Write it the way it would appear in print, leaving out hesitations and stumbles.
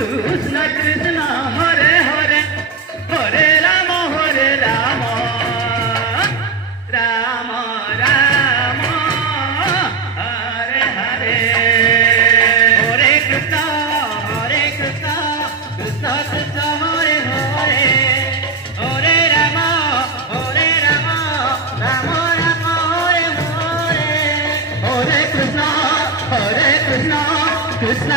Krishna Krishna Hare Hare Hare Rama Rama Rama Hare Hare Hare Krishna Krishna Krishna Hare Hare Hare Rama Rama Rama Hare Hare Hare Krishna Krishna